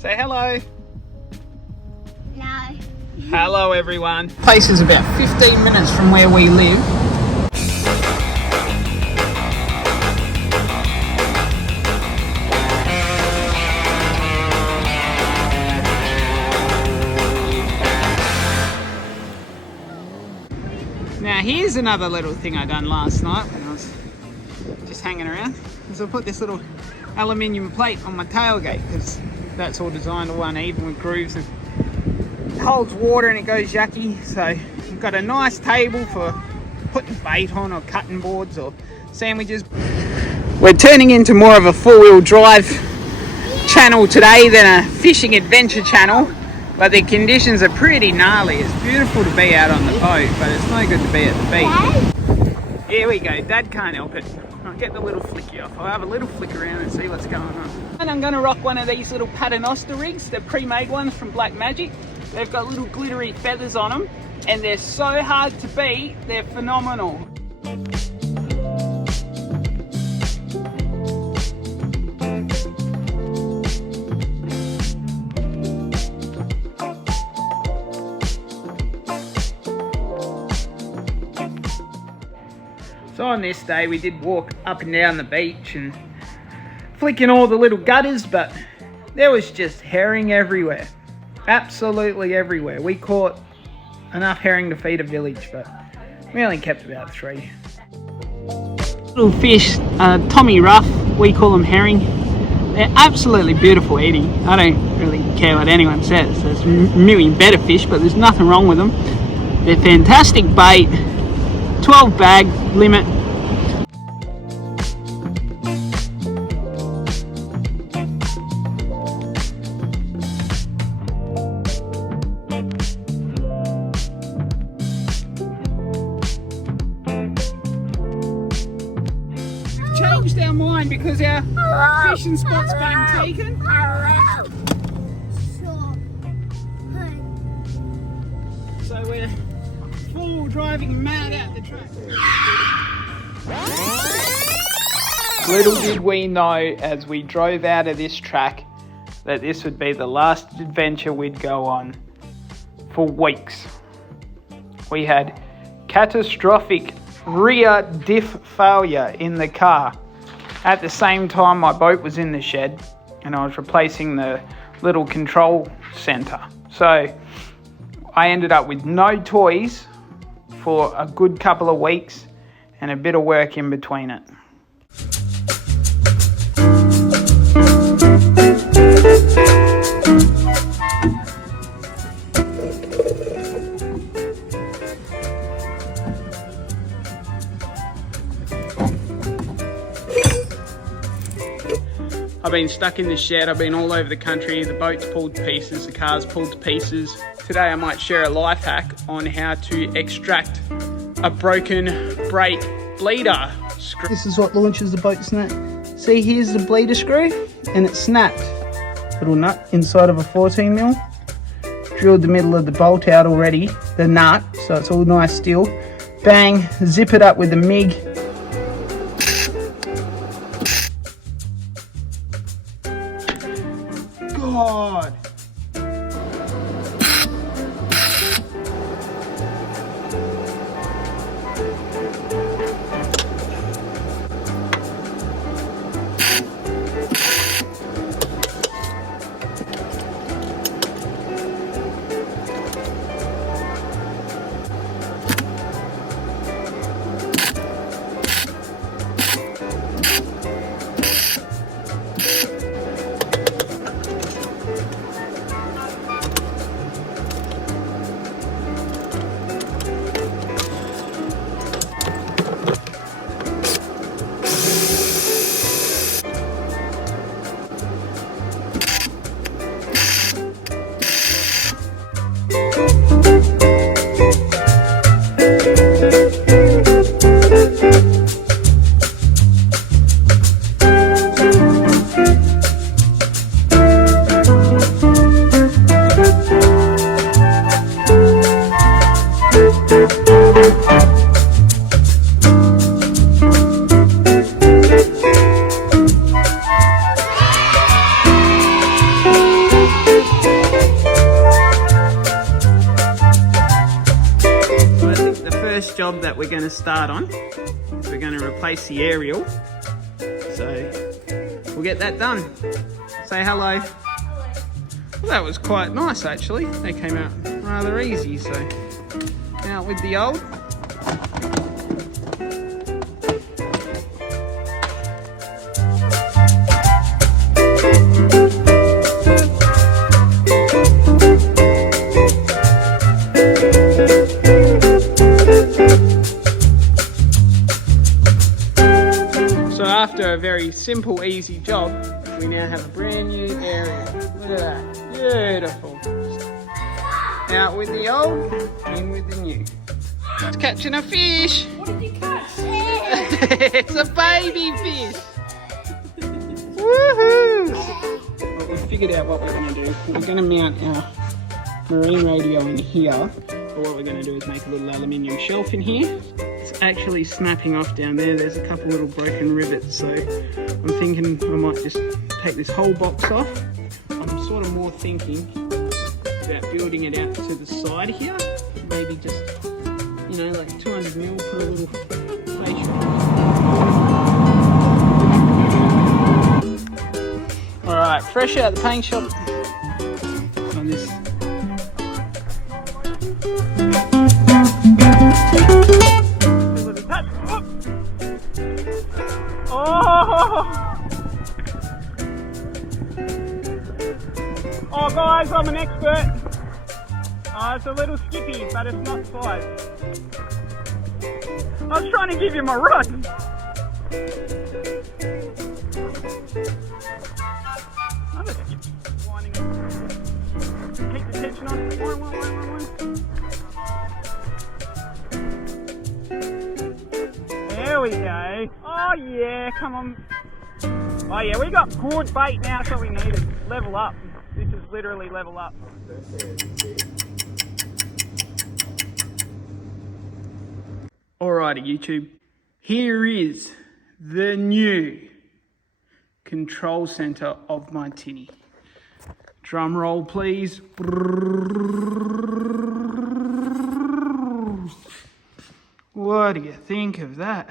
Say hello. No. Hello everyone. The place is about 15 minutes from where we live. Now here's another little thing I done last night when I was just hanging around. Is I put this little aluminium plate on my tailgate because that's all designed all uneven with grooves and it holds water and it goes yucky. So I've got a nice table for putting bait on or cutting boards or sandwiches. We're turning into more of a four-wheel drive channel today than a fishing adventure channel. But the conditions are pretty gnarly. It's beautiful to be out on the boat, but it's no good to be at the beach. Here we go. Dad can't help it. I'll get the little flicky off. I'll have a little flick around and see what's going on. And I'm going to rock one of these little paternoster rigs. They're pre-made ones from Black Magic. They've got little glittery feathers on them, and they're so hard to beat. They're phenomenal. So on this day we did walk up and down the beach and flicking all the little gutters, but there was just herring everywhere. Absolutely everywhere. We caught enough herring to feed a village, but we only kept about 3. Little fish, Tommy Rough, we call them herring. They're absolutely beautiful eating. I don't really care what anyone says. There's a million better fish, but there's nothing wrong with them. They're fantastic bait. 12 bag limit. We've changed our mind because our fishing spot's being taken. So we're full driving mad out the track. Little did we know as we drove out of this track that this would be the last adventure we'd go on for weeks. We had catastrophic rear diff failure in the car. At the same time my boat was in the shed and I was replacing the little control center. So I ended up with no toys for a good couple of weeks and a bit of work in between it. I've been stuck in the shed, I've been all over the country, the boat's pulled to pieces, the car's pulled to pieces. Today I might share a life hack on how to extract a broken brake bleeder screw. This is what launches the boat snap. See, here's the bleeder screw and it snapped. Little nut inside of a 14mm. Drilled the middle of the bolt out already, the nut, so it's all nice still. Bang, zip it up with the MIG. God. job that we're going to start on. We're going to replace the aerial. So we'll get that done. Say hello. Well, that was quite nice actually. They came out rather easy. So out with the old. After a very simple, easy job, we now have a brand new area. Look at that, beautiful. Out with the old, in with the new. It's catching a fish. What did you catch? It's a baby fish. Woohoo! Well, we've figured out what we're going to do. We're going to mount our marine radio in here. But what we're going to do is make a little aluminium shelf in here. It's actually snapping off down there. There's a couple little broken rivets, so I'm thinking I might just take this whole box off. I'm sort of more thinking about building it out to the side here. Maybe just, you know, like 200 mil for a little facial. Alright, fresh out the paint shop on this. Oh guys, I'm an expert. It's a little skippy, but it's not size. I was trying to give you my rod. Another skippy. Winding up. Keep the tension on. There we go. Oh yeah, come on. Oh yeah, we got good bait now, so we need it. Level up. This is literally level up. Alrighty YouTube, here is the new control center of my tinny. Drum roll please. What do you think of that?